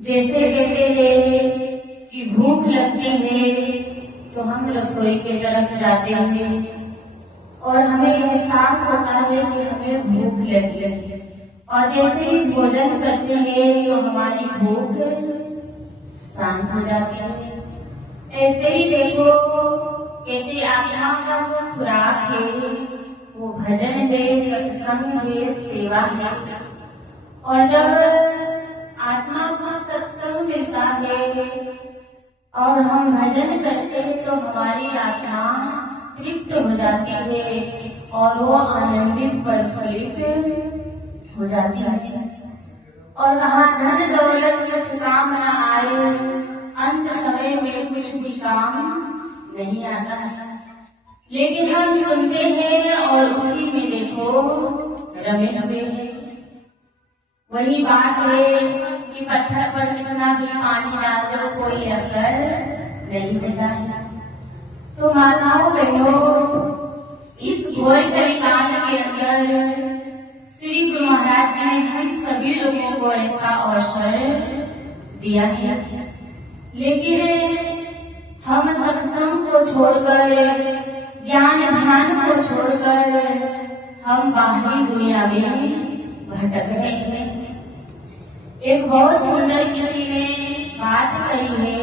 जैसे कहते हैं कि भूख लगती है तो हम रसोई के तरफ जाते हैं और हमें एहसास होता है कि हमें भूख लगी है, और जैसे ही भोजन करते हैं तो हमारी भूख शांत हो जाती है। ऐसे ही देखो, कहते आत्मा का जो खुराक है वो भजन है, सत्संग है, सेवा है। और जब आत्मा को सत्संग मिलता है और हम भजन करते हैं तो हमारी आत्मा तृप्त हो जाती है और वो आनंदित प्रफुल्लित हो जाती है। और कहा धन दौलत कुछ काम न आए, अंत समय में कुछ भी काम नहीं आता है। लेकिन हम सुनते हैं और उसी में देखो रमे हुए हैं। वही बात है कि पत्थर पर कितना भी पानी डाल दो कोई असर नहीं होता है। तो माताओं बहनों, इस घोर कलिकाल के अंदर श्री गुरु महाराज जी ने हम सभी लोगों को ऐसा अवसर दिया है, लेकिन हम सत्संग को छोड़कर, ज्ञान ध्यान को छोड़कर हम बाहरी दुनिया में भटक रहे हैं। एक बहुत सुंदर किसी ने बात कही है,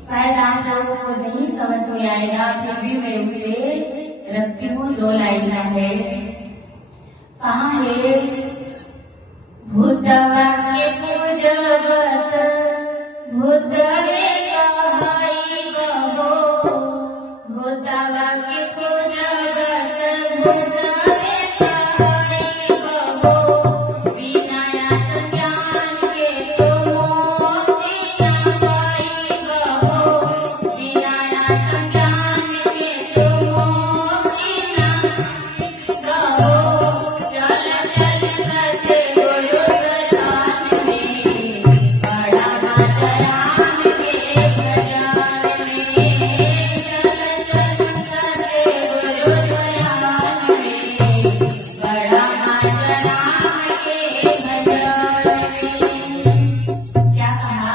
शायद आप लोगों को नहीं समझ में आएगा, फिर भी मैं उसे रखती हूँ। 2 लाइन का है। कहाँ है? भूतवा के पूजवत भूतवे कहाई बहो, भूतवा के पूजवत भूतवे कहाई बहो, विनायक ज्ञान के तो मोक्ति न पाई बहो, विनायक ज्ञान के तो मोक्ति न बहो। चल चल सचे गुरु सदान में, बड़ा माचरान के भजन में, चल चल सचे गुरु सदान में, बड़ा माचरान के भजन में। क्या कहा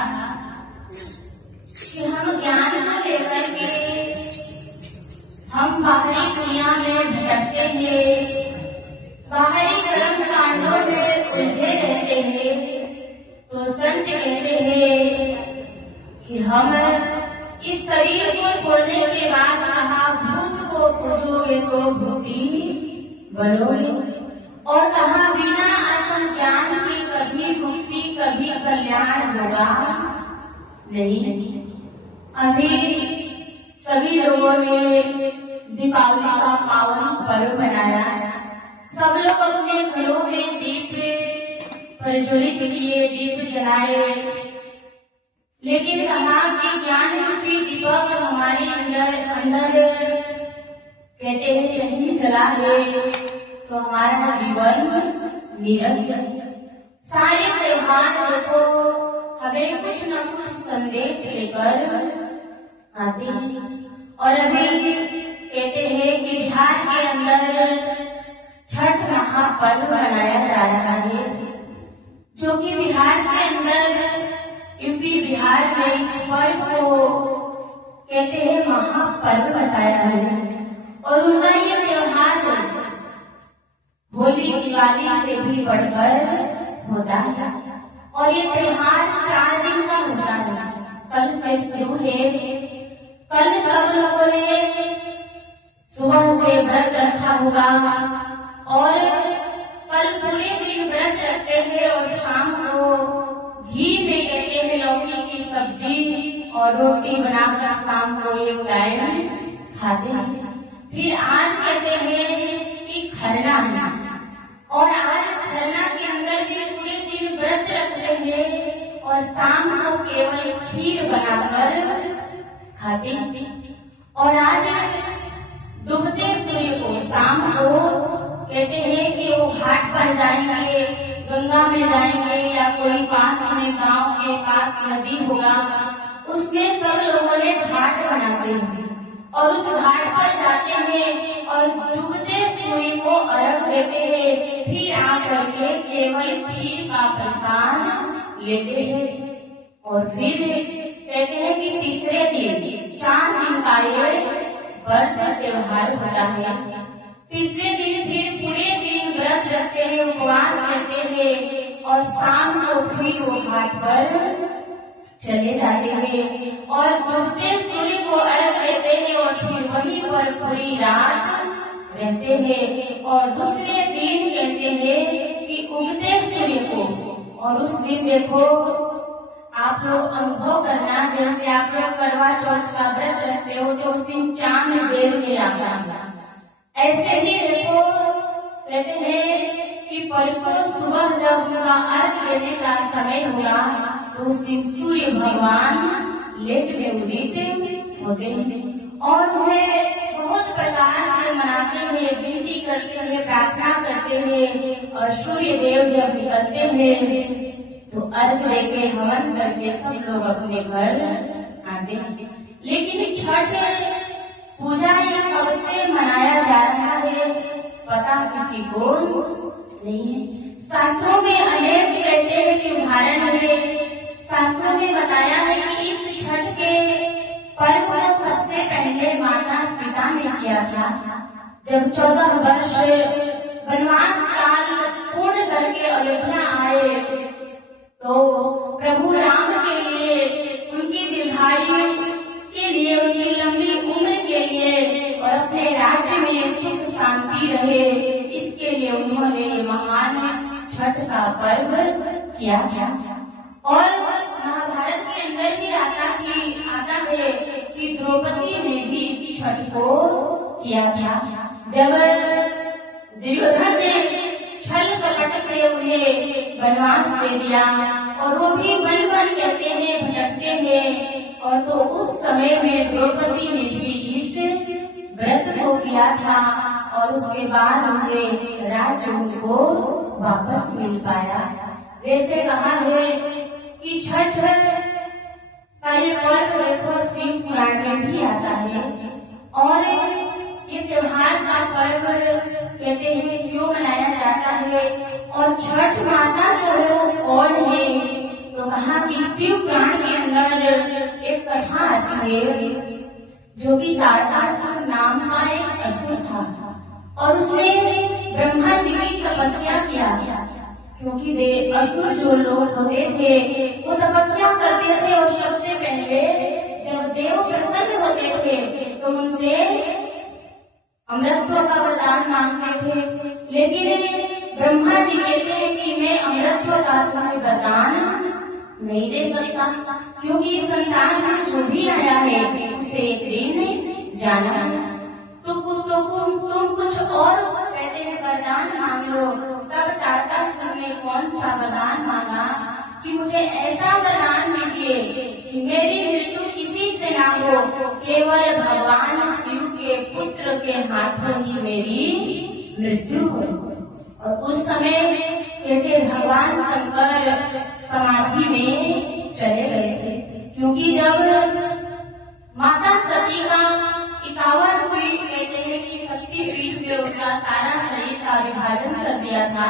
कि हम ज्ञान को लेकर के हम बाहरी दुनिया में भटकते हैं, बाहरी कर्म कांडों में उलझे रहते हैं। तो संत कहते हैं कि हम इस शरीर को छोड़ने के बाद कहा भूत को पूजोगे तो भूति बनोगे, और कहा बिना आत्म ज्ञान की कभी मुक्ति कभी कल्याण होगा नहीं। अभी सभी लोगों ने दीपावली का पावन पर्व मनाया। सब लोग अपने घरों में दीप प्रज्वलित किए, दीप जलाए, लेकिन कहा कि ज्ञान रूपी दीपक हमारे अंदर कहते हैं नहीं जला है तो हमारा जीवन नीरस है। सारे त्योहार देखो हमें कुछ न कुछ संदेश लेकर आते हैं। और अभी कहते हैं कि बिहार के अंदर छठ महापर्व मनाया जा रहा है, जो कि बिहार के अंदर यूपी बिहार में इस पर्व को कहते हैं महापर्व बताया है। और उनका ये त्योहार होली दिवाली से भी बढ़कर होता है। और ये त्योहार 4 दिन का होता है। कल से शुरू है। कल सब लोगों ने सुबह से व्रत रखा होगा और कल पूरे दिन व्रत रखते हैं और शाम को घी में कहते हैं लौकी की सब्जी और रोटी बनाकर शाम को एक टाइम खाते हैं। फिर आज कहते हैं कि खरना है, और आज खरना के अंदर भी पूरे दिन व्रत रखते हैं और शाम को केवल खीर बनाकर खाते हैं। और आज डूबते सूर्य को शाम को कहते हैं कि वो घाट पर जाएंगे, गंगा में जाएंगे या कोई पास में गांव के पास नदी होगा, उसमें सब लोगों ने घाट बनाते हैं और उस घाट पर जाते हैं और डूबते सूर्य को अर्घ देते हैं। फिर आकर के केवल खीर का प्रसाद लेते हैं। और फिर कहते हैं कि तीसरे दिन 4 दिन का ये व्रत त्योहार होता है। तीसरे दिन फिर पूरे दिन व्रत रखते हैं, उपवास करते हैं और शाम को फिर वो घाट पर चले जाते हैं और डूबते सूर्य को अर्घ देते हैं और फिर वहीं पर पूरी रात रहते हैं। और दूसरे दिन कहते हैं कि उगते सूर्य को, और उस दिन देखो आप लोग अनुभव करना, जैसे आप लोग करवा चौथ का व्रत रखते हो तो उस दिन चांद देर में आता है, ऐसे ही देखो कहते हैं कि परसों सुबह जब उनका अर्घ देने का समय हुआ तो उस दिन सूर्य भगवान लेट में उदित होते हैं और उन्हें बहुत प्रकार से मनाते हैं, विनती करते हैं, प्रार्थना करते हैं। और सूर्य देव जब निकलते हैं तो अर्घ देके हवन करके सब लोग अपने घर आते हैं। लेकिन छठ पूजा ये कब से मनाया जा रहा है पता किसी को नहीं है। शास्त्रों में अनेक कहते हैं कि उदाहरण है, शास्त्रों में बताया है कि इस छठ के पर्व को सबसे पहले माता सीता ने किया था। जब 14 वर्ष वनवास काल पूर्ण करके अयोध्या आए तो प्रभु राम के लिए, उनकी दीर्घायु के लिए, उनकी लंबी उम्र के लिए और अपने राज्य में सुख शांति रहे, इसके लिए उन्होंने महान छठ का पर्व किया था। और महाभारत के अंदर भी आता है कि द्रौपदी ने भी इस छठ को किया था। जब दुर्योधन ने छल कपट से उन्हें वनवास दे दिया और वो भी वन वन कहते हैं, भटकते हैं, और तो उस समय में द्रौपदी ने भी इस व्रत को किया था और उसके बाद उन्हें राज्य उनको वापस मिल पाया। वैसे कहा है कि छठ का ये पर्व देखो शिव पुराण में भी आता है और ये त्योहार का पर्व कहते हैं क्यों मनाया जाता है और छठ माता जो है वो कौन है, तो कहा कि शिव पुराण के अंदर एक कथा आती है जो कि तारकासुर नाम का एक असुर था और उसने ब्रह्मा जी की तपस्या किया, क्योंकि असुर जो लोग होते थे वो तपस्या करते थे और सबसे पहले जब देव प्रसन्न होते थे तो उनसे अमृतत्व का वरदान मांगते थे। लेकिन ब्रह्मा जी कहते हैं कि मैं अमृतत्व का तुम्हें वरदान नहीं दे सकता, क्योंकि संसार में जो भी आया है उसे एक दिन जाना है। तो तुम कुछ और कहते हैं वरदान मांग लो। तब तारकासुर ने कौन सा वरदान मांगा कि मुझे ऐसा वरदान दीजिए कि मेरी मृत्यु किसी से ना हो, केवल भगवान शिव के पुत्र के हाथों ही मेरी मृत्यु हो। और उस समय कहते भगवान शंकर समाधि में चले गए थे, क्योंकि जब माता सती का 51 पीठ कहते हैं कि शक्ति पीठ में उसका सारा शरीर का विभाजन कर दिया था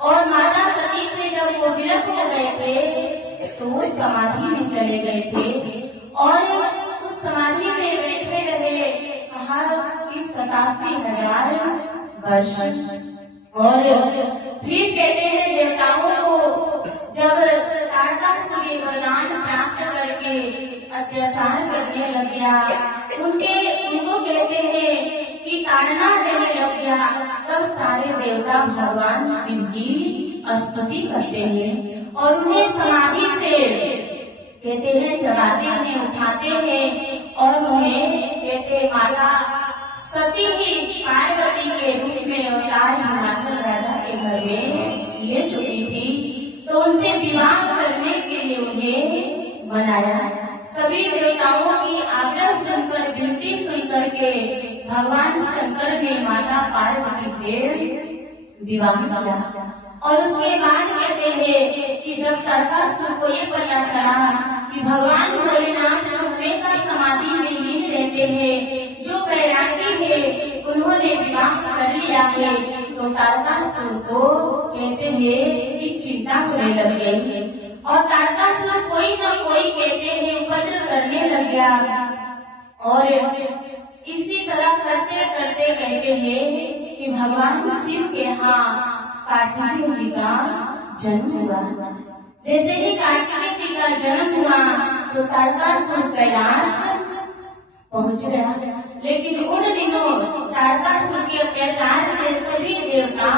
और माता सती से जब वो विलप हो गए थे तो वो समाधि में चले गए थे और उस समाधि में बैठे रहे कहा कि 87,000 वर्ष। और फिर कहते हैं देवताओं को जब तारकासुर वरदान प्राप्त करके अत्याचार करने लग गया, उनको कहते हैं कि ताड़ना देने लग गया, तब सारे देवता भगवान शिव की स्तुति करते हैं और उन्हें समाधि से कहते हैं जगाते हैं, उठाते हैं और उन्हें कहते माता सती ही पार्वती के रूप में अवतार हिमाचल राजा के घर में ले चुकी थी, तो उनसे विवाह करने के लिए उन्हें मनाया। सभी देवताओं की आग्रह सुनकर, विनती सुनकर के भगवान शंकर ने माता पार्वती से विवाह किया। और उसके बाद कहते हैं कि जब तारकासुर को ये पता चला कि भगवान भोलेनाथ जो हमेशा समाधि में लीन रहते हैं, जो वैरागी है, उन्होंने विवाह कर लिया है, तो तारकासुर को कहते हैं कि चिंता होने लग गई और तारकासुर कोई न कोई कहते हैं उपद्रव करने लग गया। और इसी तरह करते करते कहते हैं कि भगवान शिव के यहाँ कार्तिकेय जी का जन्म हुआ। जैसे ही कार्तिकेय जी का जन्म हुआ तो तारकासुर कैलाश पहुंच गया। लेकिन उन दिनों तारकासुर के अत्याचार से सभी देवता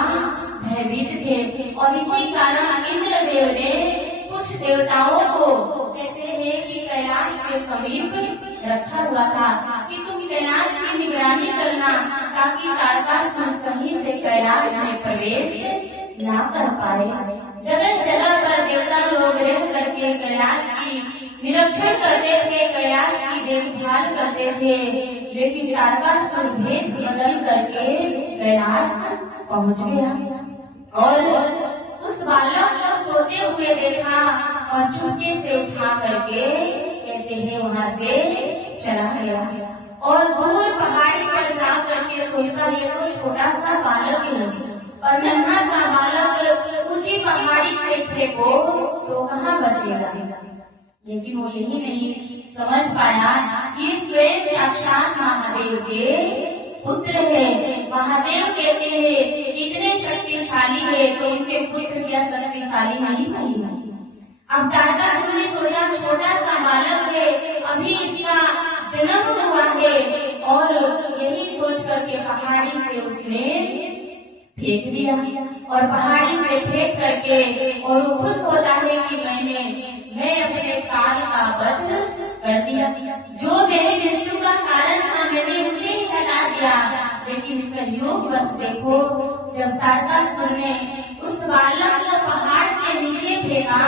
भयभीत थे और इसी कारण इंद्रदेव ने कुछ देवताओं को कहते हैं कि कैलाश के समीप रखा हुआ था कि तुम कैलाश की निगरानी करना ताकि तारकासुर कहीं से कैलाश में प्रवेश ना कर पाए। जगह जगह पर देवता लोग रह करके कैलाश की निरीक्षण करते थे, कैलाश की देखभाल करते थे। लेकिन तारकासुर भेष बदल करके कैलाश पहुंच गया और उस बालक को सोते हुए देखा और चुपके से उठा करके कहते हैं वहाँ से चला गया। और दूर पहाड़ी पर जा करके सोचता ये तो छोटा सा बालक है और नन्हा सा बालक ऊंची पहाड़ी से फेंको तो कहाँ बचेगा। लेकिन वो यही नहीं समझ पाया कि स्वयं साक्षात महादेव के पुत्र है। महादेव कहते हैं कितने शक्तिशाली है तो उनके पुत्र क्या शक्तिशाली नहीं है। अब तारकासुर ने सोचा छोटा सा बालक है, अभी इसका जन्म हुआ है और यही सोच करके पहाड़ी से उसने फेंक दिया। और पहाड़ी से फेंक करके और वो खुश होता है कि मैं अपने काल का वध कर दिया। जो मेरी मृत्यु का कारण था मैंने उसे ही हटा दिया। लेकिन संयोग बस देखो जब तारकासुर ने उस बालक को पहाड़ से नीचे फेंका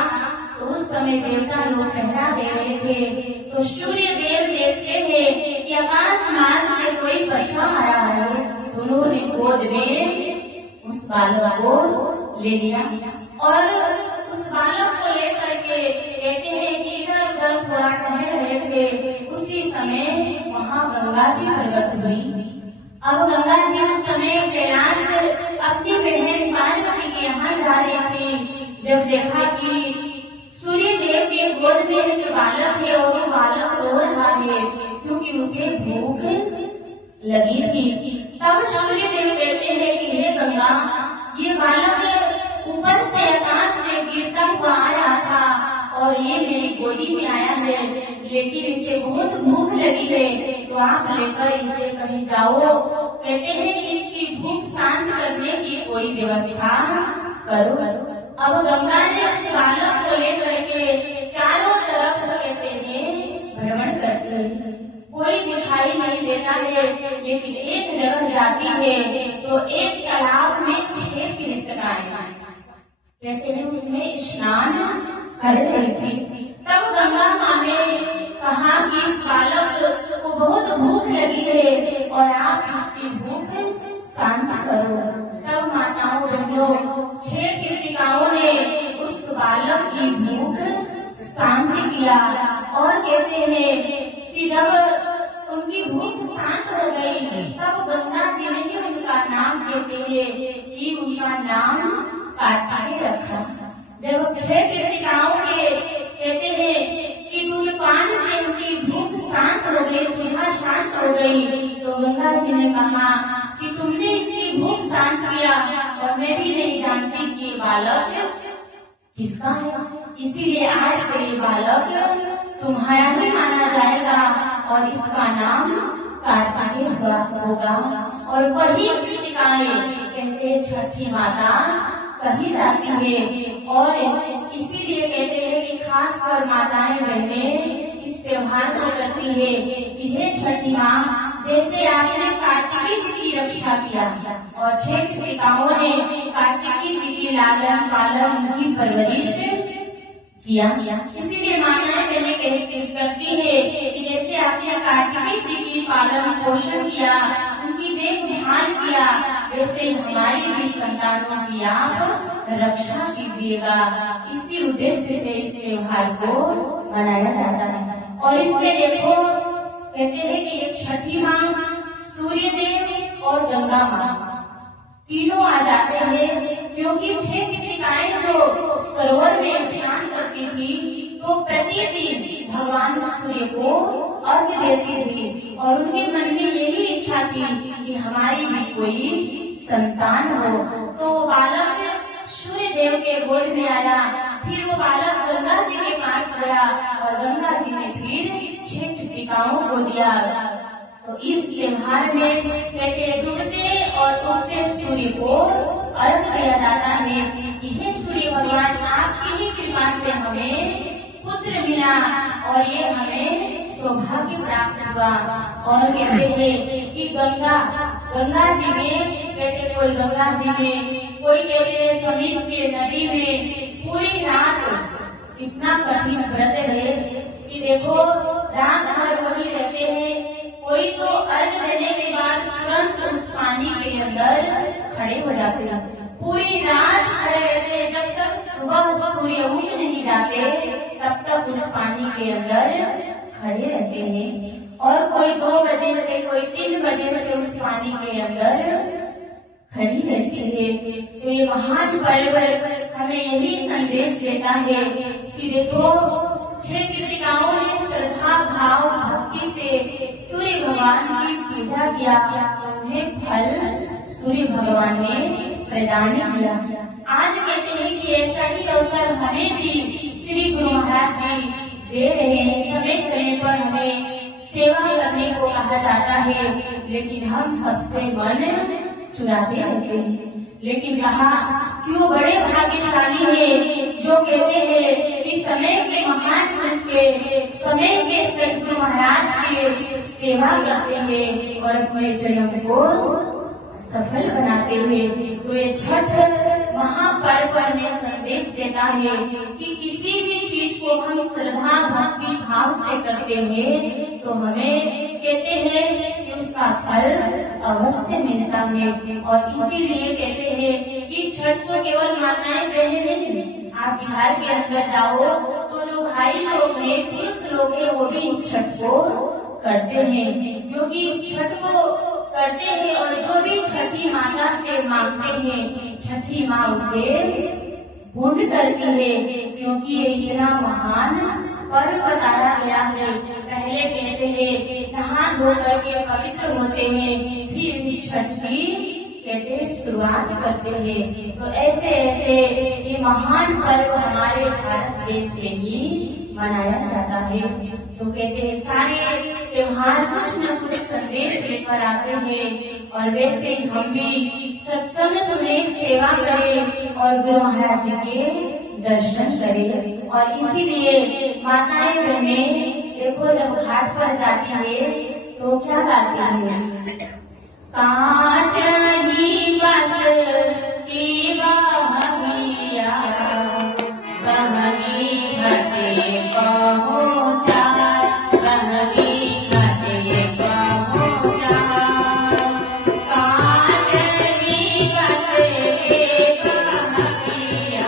तो उस समय देवता लोग पहरा दे रहे थे। तो सूर्य देव देखते हैं कि आकाश मार्ग से कोई परीक्षा आ रहा है तो उन्होंने गोद में उस बालक को ले लिया और उस बालक को लेकर के कहते हैं कि इधर उधर थोड़ा टहल रहे थे। उसी समय वहाँ गंगा जी प्रकट हुई। अब गंगा जी उस समय कैलाश अपनी बहन पार्वती के यहाँ जा रही थी। जब देखा कि सूर्य देव के गोद में एक बालक है और वो बालक रो रहा है क्योंकि उसे भूख लगी थी, तब सूर्य देव कहते हैं कि हे गंगा, ये बालक ऊपर से आकाश से गिरता हुआ आ रहा था और ये मेरी गोदी में आया है, लेकिन इसे बहुत भूख लगी है तो आप लेकर इसे कहीं जाओ। कहते हैं कि इसकी भूख शांत करने की कोई व्यवस्था करो। अब गंगा ने उस बालक को लेकर के चारों तरफ कहते हैं भ्रमण करती है। कोई दिखाई नहीं देता है, लेकिन एक जगह जाती है तो एक तालाब में 6 कृतकाएं कहते हैं उसमें स्नान कर रही थी। तब गंगा माँ ने कहा कि इस बालक को बहुत भूख लगी है और आप इसकी भूख शांत करो। तब माताओं बहनों 6 कृतिकाओं ने उस बालक की भूख शांत किया और कहते हैं कि जब उनकी भूख शांत हो गई तब गंगा जी ने ही उनका नाम कहते हैं कि उनका नाम कार्तिकेय रखा। जब 6 कृतिकाओं के कहते हैं कि दूधपान से उनकी भूख शांत हो गई, सुधा शांत हो गई, तो गंगा जी ने कहा कि तुमने इसकी भूख शांत किया और मैं भी नहीं जानती कि ये बालक किसका है, इसीलिए आज से ये बालक तुम्हारा ही माना जाएगा और इसका नाम कार्तिकेय होगा। और वही कृतिकाएं कहते छठी माता कही जाती है और इसीलिए कहते हैं कि खास कर माताएं बहनें इस त्योहार को करती है कि हे छठी माँ, जैसे आपने कार्तिकेय जी की रक्षा किया और 6 कृतिकाओं ने कार्तिकेय जी की लालन पालन उनकी परवरिश किया, इसीलिए माताएं पहले करती है कि जैसे आपने कार्तिकेय जी की पालन पोषण किया, उनकी देखभाल किया, वैसे हमारी भी संतानों की आप रक्षा कीजिएगा। इसी उद्देश्य से इस त्योहार को मनाया जाता है। और इसमें देखो कहते हैं कि एक छठी माँ, सूर्य देव और गंगा माँ तीनों आ जाते हैं क्योंकि 6 कृतिकाएं जो सरोवर में स्नान करती थी थी तो प्रतिदिन भगवान सूर्य को अर्घ्य देती थी और उनके मन में यही इच्छा थी कि हमारी भी कोई संतान हो। तो वो बालक सूर्य देव के गोद में आया। फिर वो बालक गंगा जी के पास गया और गंगा जी ने फिर 6 चित्रिकाओं को दिया। तो इस त्योहार में कहते डूबते और उगते सूर्य को अर्घ दिया जाता है कि हे सूर्य भगवान, आपकी ही कृपा से हमें पुत्र मिला और ये हमें सौभाग्य प्राप्त हुआ। और कहते हैं कि गंगा जी में कहते कोई गंगा जी में, कोई कहते हैं समीप के नदी में पूरी रात कितना कठिन व्रत है कि देखो रात भर वही रहते हैं। कोई तो अर्घ देने के बाद तुरंत उस पानी के अंदर खड़े हो जाते हैं, पूरी रात खड़े रहते हैं। जब तक सुबह सूर्य उग नहीं जाते तब तक उस पानी के अंदर खड़े रहते हैं। और कोई 2 बजे से, कोई 3 बजे से उस पानी के अंदर खड़ी रहती है। तो ये महान पर्व हमें यही संदेश देता है कि देखो 6 चित्रिकाओं ने श्रद्धा भाव भक्ति से सूर्य भगवान की पूजा किया, उन्हें फल सूर्य भगवान ने प्रदान किया। आज कहते हैं कि ऐसा ही अवसर हमें भी श्री गुरु महाराज जी दे रहे हैं। समय समय पर हमें सेवा करने को कहा जाता है, लेकिन हम सबसे मन चुराते रहते हैं। लेकिन कहा कि वो बड़े भाग्यशाली है जो कहते हैं कि समय के महान पुरुष के, समय के सदगुरु महाराज के सेवा करते हैं और अपने जन्म को सफल बनाते हैं। तो ये छठ महापर्व ने संदेश देता है कि किसी भी चीज को हम श्रद्धा भक्ति भाव से करते हैं तो हमें कहते हैं कि उसका फल अवश्य मिलता है। और इसीलिए कहते हैं कि छठ को केवल माताएं बहनें नहीं, आप बिहार के अंदर जाओ तो जो भाई लोग हैं, पुरुष लोग हैं, वो भी इस छठ को करते हैं, क्योंकि इस छठ को करते हैं और जो भी छठी माता से मांगते हैं छठी माँ उसे पूर्ण करती है, क्योंकि ये इतना महान पर्व बताया गया है। पहले कहते हैं नहा धो करके पवित्र होते हैं, फिर इस छठ की कहते हैं शुरुआत करते हैं। तो ऐसे ऐसे ये महान पर्व हमारे भारत देश में ही मनाया जाता है। तो कहते हैं सारे त्योहार कुछ न कुछ संदेश लेकर आते हैं और वैसे ही हम भी सत्संग सुने, सेवा करें और गुरु महाराज जी के दर्शन करें। और इसीलिए माताएं बहनें देखो जब घाट पर जाती है तो क्या गाती है, कांच ही बस की बहनिया बहनी घटे पहुंचा, बहनी घटे पहुंचा, कांच ही बस की बहनिया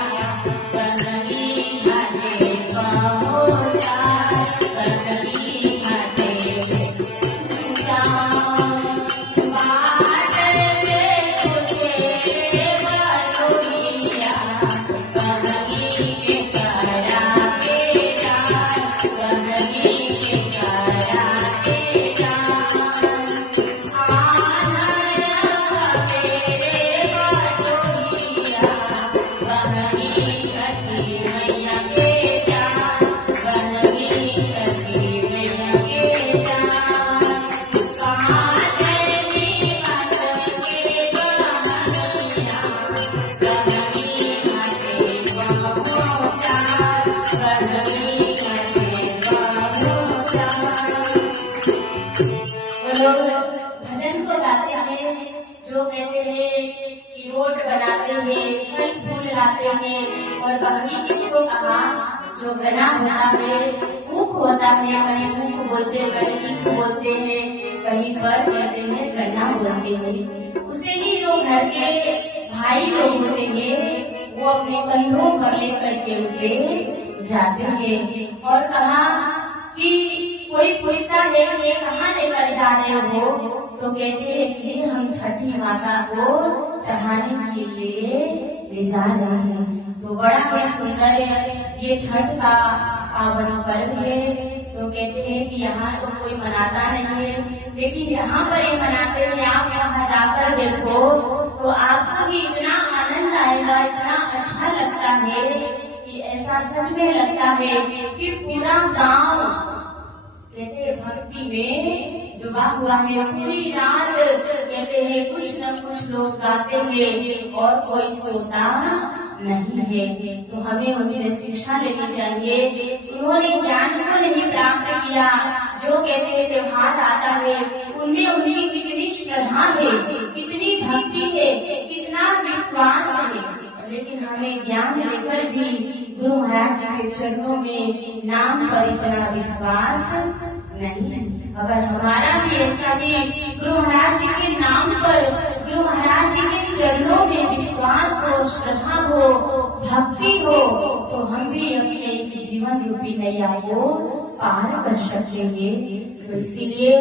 बहनी घटे पहुंचा, बहनी घटे पहुंचा। भजन को गाते हैं, जो कहते हैं कि रोड बनाते हैं, फल फूल लाते हैं। और बहनी किसको कहा, जो गना होता है, ऊख होता है, कहीं ऊख बोलते हैं, कहीं ईख बोलते हैं, कहीं पर कहते हैं गन्ना बोलते हैं। उसे ही जो घर के भाई लोग होते हैं वो अपने कंधों पर लेकर के उसे जाते हैं। और कहा कि कोई पूछता है कि कहाँ लेकर जा रहे हो, तो कहते हैं कि हम छठी माता को चढ़ाने के लिए ले जा रहे हैं। तो बड़ा ही सुंदर ये छठ का पावन पर्व है। तो कहते हैं कि यहाँ तो कोई मनाता नहीं है, लेकिन जहाँ पर ये मनाते हैं आप वहाँ जाकर देखो तो आपको भी इतना आनंद आएगा, इतना अच्छा लगता है कि ऐसा सच में लगता है कि पूरा गांव कहते हैं भक्ति में डूबा हुआ है। पूरी रात कहते हैं कुछ न कुछ लोग गाते हैं और कोई सोता नहीं है। तो हमें उनसे शिक्षा लेनी चाहिए। उन्होंने ज्ञान को नहीं प्राप्त किया, जो कहते हैं त्योहार आता है उनमें उनकी कितनी श्रद्धा है, कितनी भक्ति है, कितना विश्वास है, लेकिन हमें ज्ञान लेकर भी गुरु महाराज जी के चरणों में नाम पर इतना विश्वास नहीं। अगर हमारा भी ऐसा ही गुरु महाराज जी के नाम पर, गुरु महाराज जी के चरणों में विश्वास हो, श्रद्धा हो, भक्ति हो, तो हम भी अपने इस जीवन रूपी नैया को पार कर सकते हैं। तो इसीलिए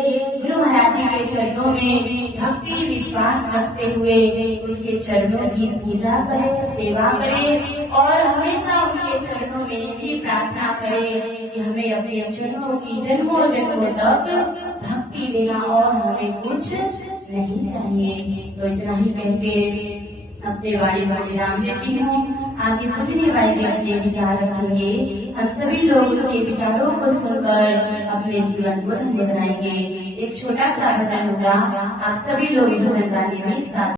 गुरु महाराज जी के चरणों में भक्ति विश्वास रखते हुए उनके चरणों की पूजा करें, सेवा करें और हमेशा उनके चरणों में यही प्रार्थना करें कि हमें अपने चरणों की जन्मों जन्मों तक भक्ति देना और हमें कुछ नहीं चाहिए। तो इतना ही कहते अपने वाणी में विराम देती हूँ। आगे पूजने भाई जी अपने विचार रखेंगे। हम सभी लोग उनके विचारों को सुनकर अपने जीवन को धन्य बनाएंगे। एक छोटा सा भजन होगा, आप सभी लोग भजन गाने में साथ